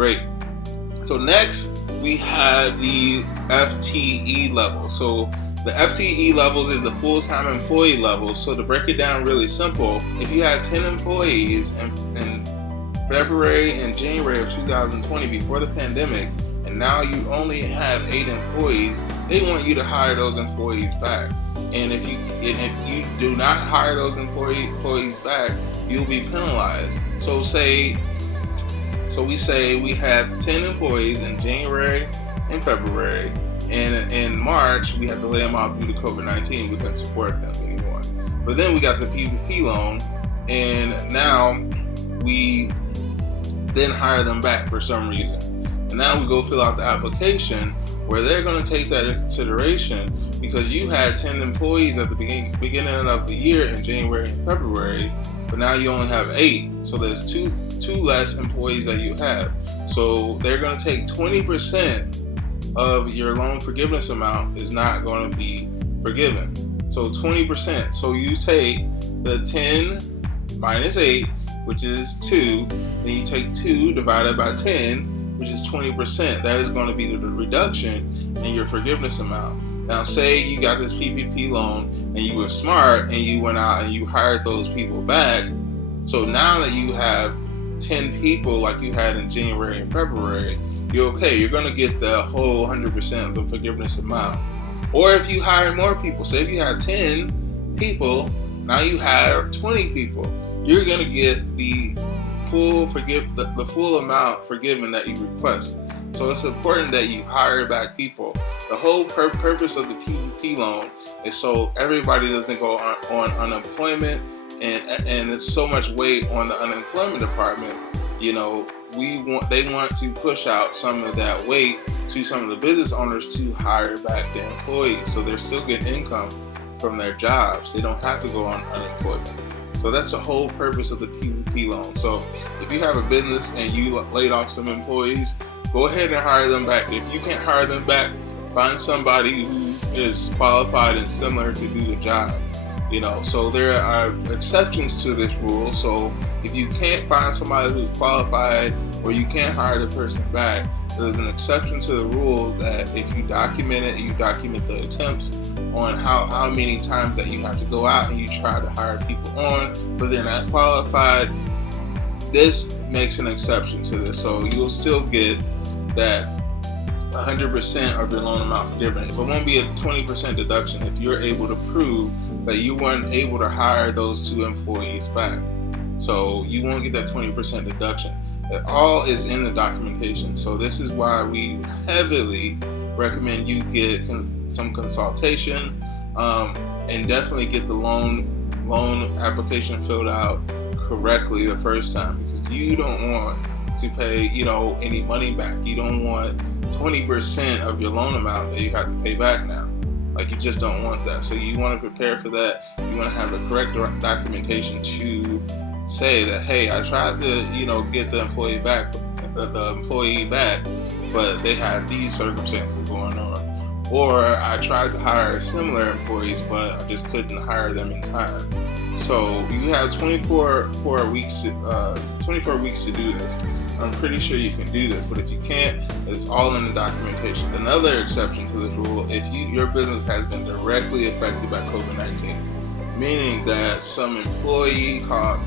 great. So next, we have the FTE level. So the FTE levels is the full-time employee level. So to break it down really simple, if you had 10 employees in February and January of 2020 before the pandemic, and now you only have 8 employees, they want you to hire those employees back. And if you do not hire those employees back, you'll be penalized. So we say we have 10 employees in January and February, and in March we had to lay them off due to COVID-19. We couldn't support them anymore. But then we got the PPP loan, and now we then hire them back for some reason. And now we go fill out the application where they're going to take that into consideration, because you had 10 employees at the beginning of the year in January and February, but now you only have 8. So there's two less employees that you have. So they're going to take 20% of your loan forgiveness amount is not going to be forgiven. So 20%. So you take the 10 minus 8, which is 2. Then you take 2 divided by 10, which is 20%. That is going to be the reduction in your forgiveness amount. Now, say you got this PPP loan and you were smart and you went out and you hired those people back. So now that you have 10 people like you had in January and February, you're okay. You're going to get the whole 100% of the forgiveness amount. Or if you hire more people, say if you had 10 people, now you have 20 people, you're going to get the full amount forgiven that you request. So it's important that you hire back people. The whole purpose of the PPP loan is so everybody doesn't go on unemployment, and it's so much weight on the unemployment department. You know, they want to push out some of that weight to some of the business owners to hire back their employees, so they're still getting income from their jobs. They don't have to go on unemployment. So that's the whole purpose of the PPP loan. So if you have a business and you laid off some employees, go ahead and hire them back. If you can't hire them back, find somebody who is qualified and similar to do the job. You know, so there are exceptions to this rule. So if you can't find somebody who's qualified, or you can't hire the person back, there's an exception to the rule that if you document it, you document the attempts on how many times that you have to go out and you try to hire people on, but they're not qualified. This makes an exception to this. So you'll still get that 100% of your loan amount forgiven. It won't be a 20% deduction if you're able to prove that you weren't able to hire those 2 employees back. So you won't get that 20% deduction. It all is in the documentation. So this is why we heavily recommend you get some consultation, and definitely get the loan application filled out correctly the first time, because you don't want to pay any money back. You don't want 20% of your loan amount that you have to pay back now. Like, you just don't want that. So you want to prepare for that. You want to have the correct documentation to say that, hey, I tried to get the employee back, but they have these circumstances going on. Or I tried to hire similar employees, but I just couldn't hire them in time. So you have 24 weeks to do this. I'm pretty sure you can do this, but if you can't, it's all in the documentation. Another exception to this rule: if your business has been directly affected by COVID-19, meaning that some employee caught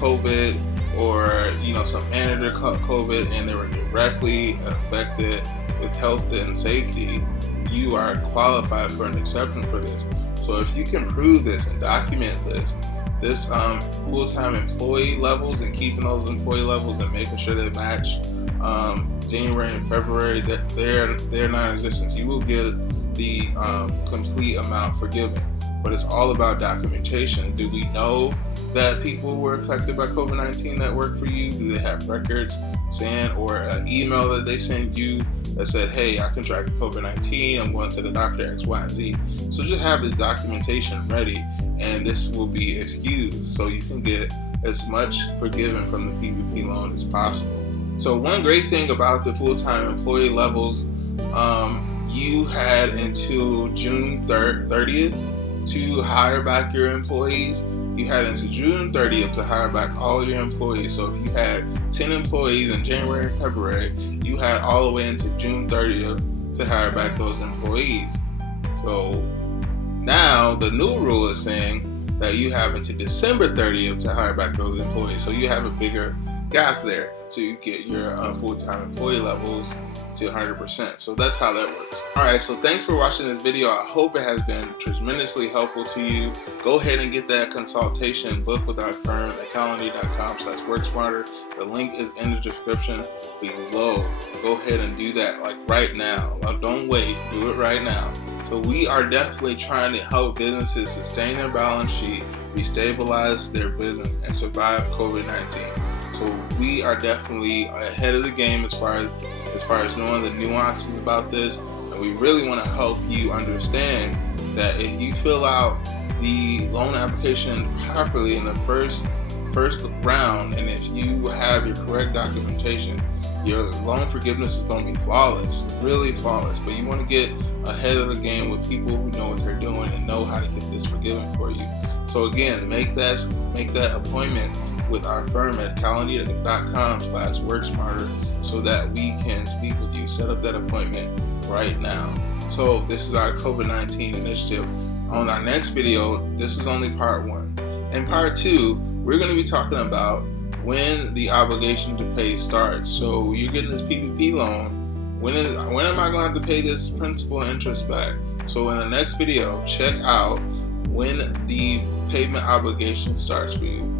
COVID, or some manager caught COVID and they were directly affected with health and safety, you are qualified for an exception for this. So if you can prove this and document this full-time employee levels, and keeping those employee levels and making sure they match January and February, that they're non-existent, you will get the complete amount forgiven. But it's all about documentation. Do we know that people were affected by COVID-19 that work for you? Do they have records saying, or an email that they send you that said, hey, I contracted COVID-19, I'm going to the doctor X, Y, and Z? So just have the documentation ready, and this will be excused, so you can get as much forgiven from the PPP loan as possible. So one great thing about the full-time employee levels, you had until June 30th to hire back your employees. you had into June 30th to hire back all of your employees. So if you had 10 employees in January and February, you had all the way into June 30th to hire back those employees. So now the new rule is saying that you have until December 30th to hire back those employees. So you have a bigger gap there to get your full-time employee levels to 100%. So that's how that works. Alright, so thanks for watching this video. I hope it has been tremendously helpful to you. Go ahead and get that consultation book with our firm at calendly.com/worksmarter. The link is in the description below. Go ahead and do that like right now. Don't wait, do it right now. So we are definitely trying to help businesses sustain their balance sheet, restabilize their business, and survive COVID-19. So we are definitely ahead of the game as far as knowing the nuances about this, and we really want to help you understand that if you fill out the loan application properly in the first round, and if you have your correct documentation, your loan forgiveness is going to be flawless, really flawless. But you want to get ahead of the game with people who know what they're doing and know how to get this forgiven for you. So again, make that appointment with our firm at calendly.com/worksmarter so that we can speak with you. Set up that appointment right now. So this is our COVID-19 initiative. On our next video, this is only part 1. In part 2, we're going to be talking about when the obligation to pay starts. So you're getting this PPP loan. When am I going to have to pay this principal and interest back? So in the next video, check out when the payment obligation starts for you.